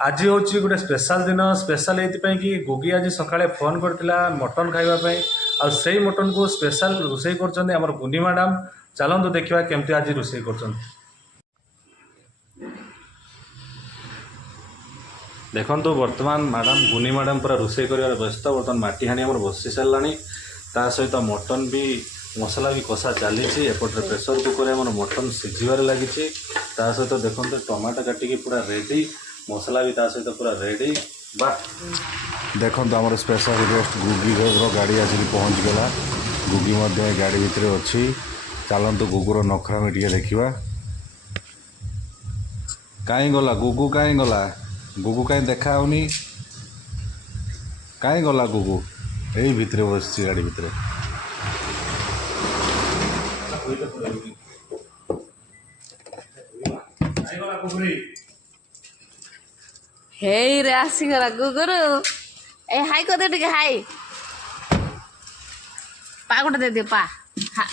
आज हूँ गोटे स्पेशल दिन स्पेशल ये कि गुगी आज सकाଳେ फोन करथिला मटन खाइबा आ से मटन को स्पेशल रोषे कर गुनी मैडम चलतु देखा केमती आज रोषे कर देखो बर्तमान मैडम गुनी मैडम पूरा रोषे कर व्यस्त बर्तमान माटी हाणी बसी सारा ता सहित मटन भी मसला भी कषा चली एपटे प्रेसर कुकर में मटन सिझार लगी सहित देखो टमाटो काटिकी पूरा रेडी मसला भी ता सहित पूरा रेडी बा देखो आम स्पेशल गेस्ट गुगी गाड़ी आसिक पहुँच गला गुगी गाड़ी भितर अच्छी चलतु गुगुर नखरामी टे देखा कहीं गला गुगु कहीं गला गुगु कहीं देखा होनी कहीं गला गुगु यही भितर बस गाड़ी भितर हे रे आसीगला गुगुरु ए हाई को दे टिके हाई पा गोटे दे दे पा हा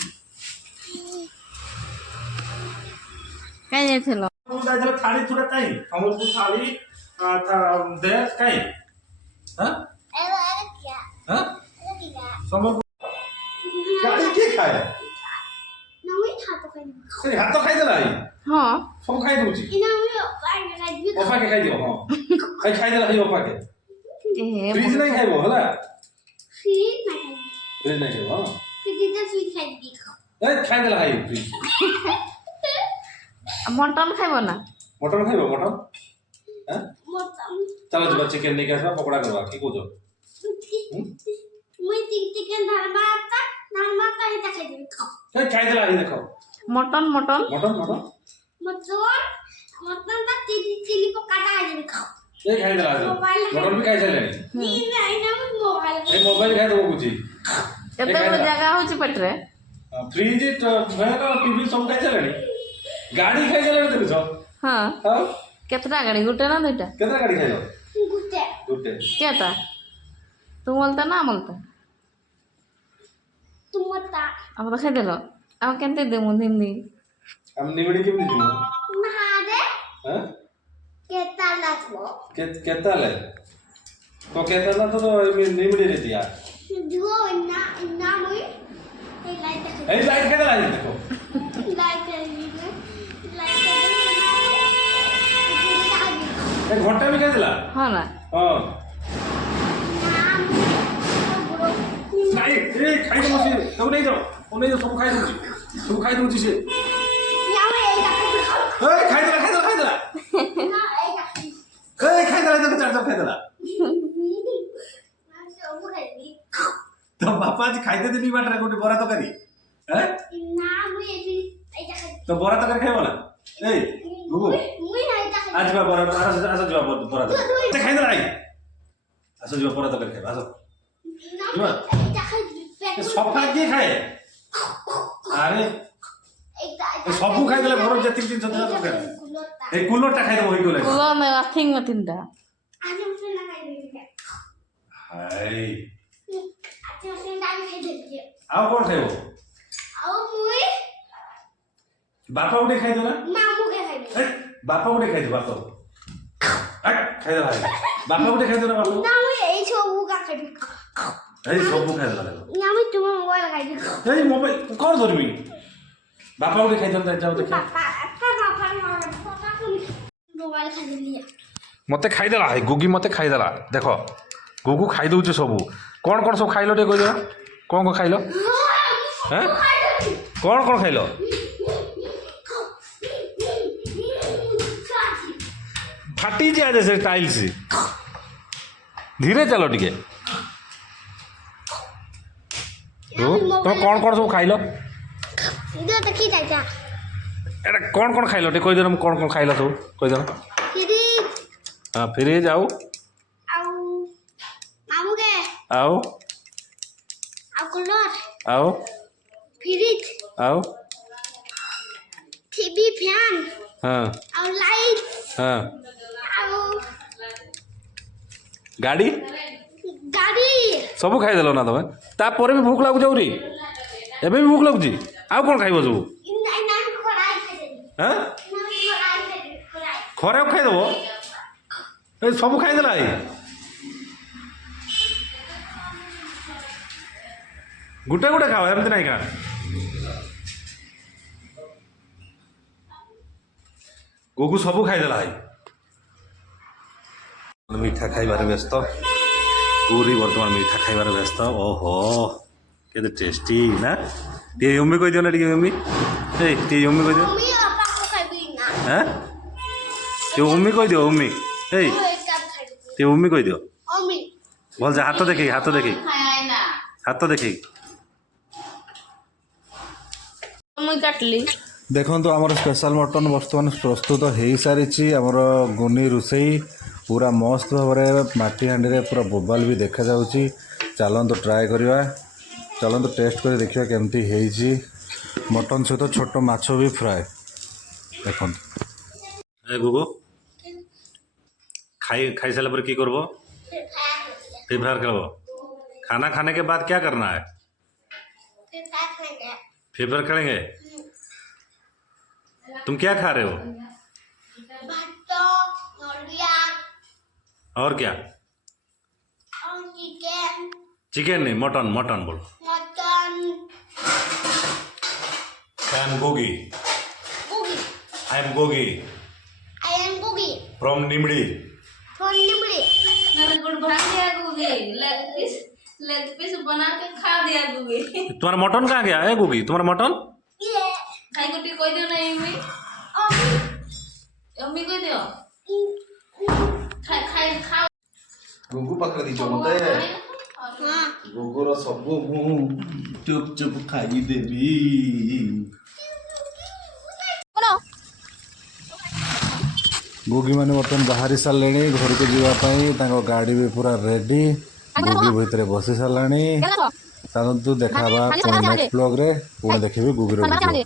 कहीं जाइथिलो थाली थोड़ा कहीं हमको थाली दे कहीं हां हां समझ गाड़ी के खाए नवी हाथ खाई से हाथ खाई देला हां सब खाई दूची इना में खाई ओफा के खाई दियो हां खाई देला ओफा के ए फ्रिज नहीं खाइबो होला फ्रीज नहीं फ्रिज नहीं खाइबो फ्रीज से स्वीट खाई दी ए खाई देला खाई फ्रिज मटन खाइबो ना मटन खाइबो मटन हां मटन चलो जी चिकन नहीं खाइबा पकोड़ा करवा की कोजो मैं चिकन धर्माता ही खाई दी खाई देला ही देखो mutton mutton mutton mutton mutton का चिली पकाटा खाई दी ये खाई देला मटन भी खाई चले नहीं ना मोबाइल ए मोबाइल खाई दो बुझी केते बड़ जगह होची पेटरे फ्रिज फैन टीवी सब खाई चले गाड़ी खाई चले देखो छ हां हां केतरा गाड़ी गुटे ना दुइटा केतना गाड़ी खाइलो गुटे गुटे केता तू बोलता ना बोलता तुम मता अब तो खाई देलो अब केनते दे मुंह हिंदी हम निमड़ी केमनी दिमु महादे हां केता लाचबो केता ले तो केता ना तो निमड़ी रे दिया जो ना मुई ए लाइट ए लाइट के ला देखो लाइट एक घंटा भी खाई देला हां ना हां नहीं ए खाई दो से सब नहीं जाओ ओ नहीं सब खाई दूची से ए खाई देला ए खाई देला तो चार खाई देला तो बापा जी खाई दे दी बाटरा गोटे बरा तकारी हैं तो बरा तकारी खाइबो ना ए गुगु आज बा बरा आस जवा बरा तकारी खाई देला आई आस जवा बरा तकारी खाइबो आस सफा के खाए अरे सबू खाई देला घर जति दिन सदा खाए ए कुलरटा खाइ देबो होई गेलै कुलो में वाथिंग में तिनटा हाय आओ कोन खाइबो बापा उठे खाइ दो ना ए बापा उठे खाइ दो बापा ए खाइ दो भाई बापा उठे खाइ दो ना बापा ए सबू खाइ दो ए मोबाइल कोन धरबी बापा उठे खाइ दो जाओ देखा मते खाई देला है गुगी मते खाई देला देखो गुगु खाई दउछ सब कौन सब खाइलो टे कहियो कौन खाइलो हैं कौन खाइलो फाटी जा जैसे टाइल्स धीरे चलो टिके तो कौन सब खाइलो एटा कौन खाइलो टे कहि देना कौन खाइलो सब कहि देना हां फ्रिज आओ आओ आओ फ्रिज आओ टीवी फैन हाँ और लाइट हाँ और गाड़ी गाड़ी सब खाईदेल ना तुम तापर भी भूख लगुच आउरी एबे भी भूख लगुच आउ कौन खाइब सब हाँ खराब खाईदेव ए सब खाइदेला आई गुटे गुटे खाओ एमती नहीं खा गोगु सब खाइदेला आई मीठा खाइबार व्यस्त गुरी बर्तमान मीठा खाइबार व्यस्त ओहो केते टेस्टी ना ती यम्मी कह दियो ना टी यम्मी ए ती यम्मी कह दियो मम्मी पापा को खाइबी ना हैं ती यम्मी कह दियो यम्मी ए मैं एक कप खाइबी ती यम्मी कह दियो मम्मी बोल जा हाथ देखी ଖାଏ ନା हाथ देखी ମୁଁ କାଟିଲି देखो आमर स्पेशल मटन बर्तमान प्रस्तुत हो सारी आमर गुनी रोसई पूरा मस्त भाव में माटी हाँडी रे पूरा बोबाल भी देखा जाउची चलतु ट्राए करवा चलतु टेस्ट कर देखा केमती है मटन सहित छोट माछ भी फ्राए देखो ए गुगु खाई सारा पर की करब फ्री फायर खेलब खाना खाने के बाद क्या करना है फिर पैक लेंगे फ्री फायर खेलेंगे तुम क्या खा रहे हो भट्टो नोरिया और क्या और चिकन चिकन नहीं मटन मटन बोलो mutton I am Gogi Bugi I am Gogi I am Bugi from निमड़ी फोन निबड़ी मैंने गुड़ भाग दिया गुगे लेग पीस बना के खा दिया गुगे तुम्हारा मटन कहाँ गया है गोगी तुम्हारा मटन ये खाई गुटी कोई दियो ना यम्मी यम्मी कोई दियो खाई खाई खा गुगु पाखरे दिछ मते हां गुगुर सब मु चुप चुप खाई देबी गोगी मैंने बर्तमान बाहरी सारे घर को जावाई गाड़ी भी पूरा रेडी गोगी भितर बसी सारे चलतु देखा नेक्स्ट ब्लॉग रे पुणी देखिए गोगी वीडियो।